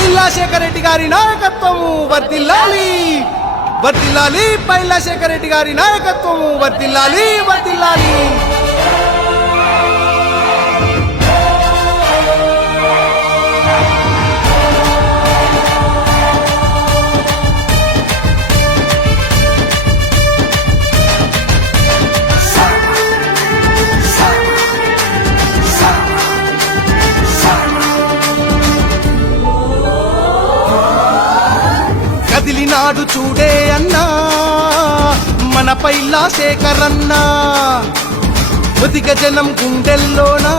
పైలా శేఖర్ రెడ్డి గారి నాయకత్వము వర్ధిల్లాలి వర్ధిల్లాలి. పైలా శేఖర్ రెడ్డి గారి నాయకత్వము వర్ధిల్లాలి వర్ధిల్లాలి. కదిలినాడు చూడే అన్నా మన పైలా శేఖర్ అన్నా, ముదిగ జనం గుండెల్లోనా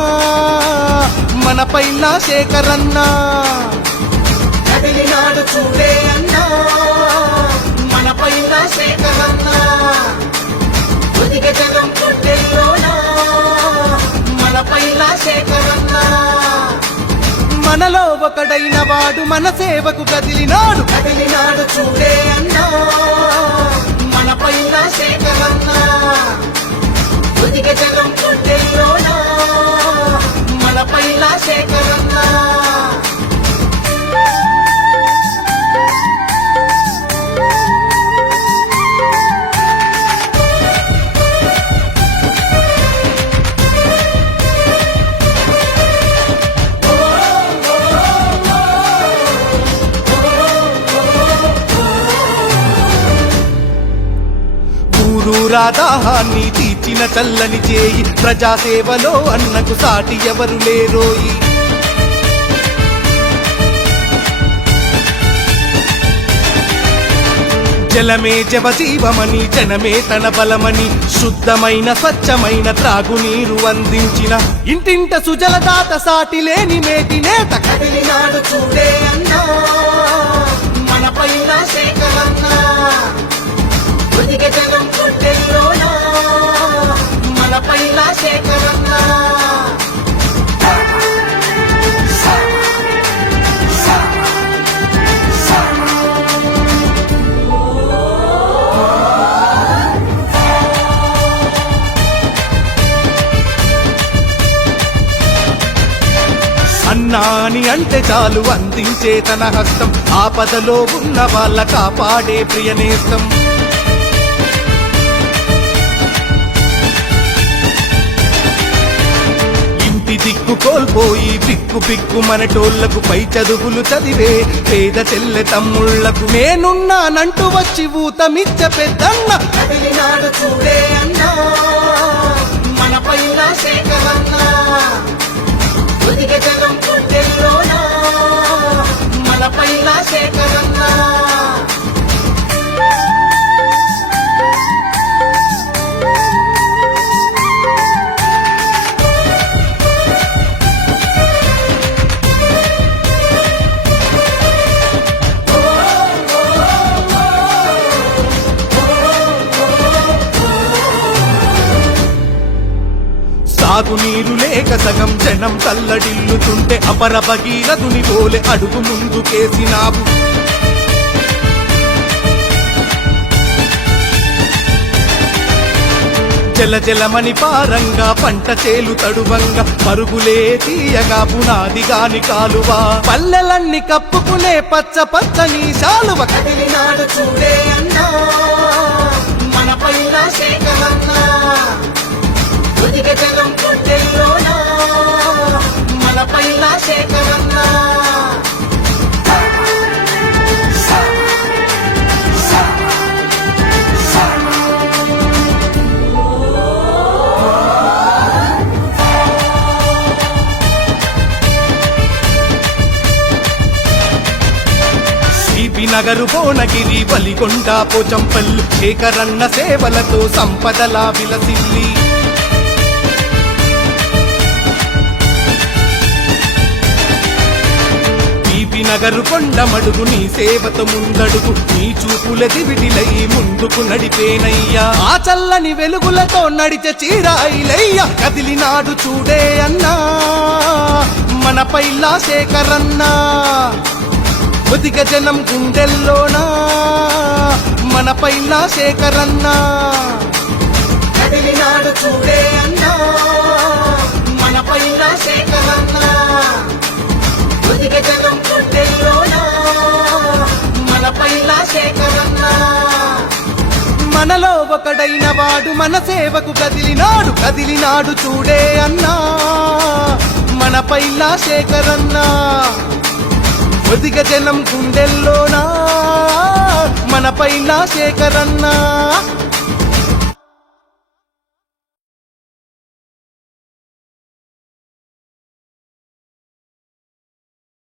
మన పైలా శేఖర్ అన్నా. కదిలినాడు చూడే అన్నా మన పైలా శేఖర్ అన్నా, ముదిగ జనం గుండెల్లోనా మన పైలా శేఖర్ అన్నా. మనలో ఒకడైన వాడు మన సేవకు కదిలినాడు. కదిలినాడు చూడే అన్నా మన పైలా శేఖర్ అన్నా, ముదిగ జనం గుండెల్లోనా మన పైలా శేఖర్ అన్నా. దాహాన్ని తీర్చిన చల్లని చేయి, ప్రజాసేవలో అన్నకు సాటి ఎవరు లేరోయి. జలమే జవజీవమని జనమే తన బలమని, శుద్ధమైన స్వచ్ఛమైన త్రాగునీరు అందించిన ఇంటింట సుజలదాత సాటి లేని మేటి నేత. కదిలినాడు చూడే అన్నా మన పైలా శేఖర్ అన్నా, ముదిగ జనం గుండెల్లోనా మన పైలా శేఖర్ అన్నా. అన్నాని అంటే చాలు అందించే తన హస్తం, ఆపదలో ఉన్న వాళ్ళ కాపాడే ప్రియనేస్తం. దిక్కు కోల్పోయి బిక్కు బిక్కు మనటోళ్లకు పై చదువులు చదివే పేద చెల్లె తమ్ముళ్లకు నేనున్నానంటూ వచ్చి ఊతమిచ్చ పెద్దన్న. కదిలినాడు చూడే అన్నా మన పైలా శేఖర్ అన్నా, ముదిగ జనం గుండెల్లోనా మన పైలా శేఖర్ అన్నా. సాగునీరు లేక సగం జనం తల్లడిల్లుతుంటే అపర భగీరథుని పోలే అడుగు ముందుకేసినావు. జల జలమని పారంగా పంట చేలు తడువంగా, పరుగులే తీయగా పునాదిగాని కాలువా, పల్లెలన్నీ కప్పుకునే పచ్చ పచ్చని శాలువ. కదిలినాడు చూడే అన్నా మన పైలా శేఖర్ అన్నా, ముదిగ జనం గుండెల్లోనా మన పైలా శేఖర్ అన్నా. నగరు భువనగిరి వలిగొండ పోచంపల్లి, శేఖరన్న సేవలతో సంపదలా విలసిల్లి. నగరు కొండమడుగు నీ సేవతో ముందడుగు, నీ చూపుల దివిటిలై ముందుకు నడిపేనయ్యా. ఆ చల్లని వెలుగులతో నడిచే చీరాయిలయ్యా. కదిలినాడు చూడే అన్నా మన పైలా శేఖర్ అన్నా, ముదిగ జనం గుండెల్లోనా మన పైలా శేఖర్ అన్నా. కదిలినాడు చూడే అన్నా మన పైలా శేఖర్ అన్నా, ముదిగ జనం గుండెల్లోనా శేఖరన్న మనలో ఒకడైన వాడు మన సేవకు కదిలినాడు చూడే అన్నా మన పైలా శేఖరన్న ఒదిగ జనం గుండెల్లోనా మన పైలా శేఖరన్న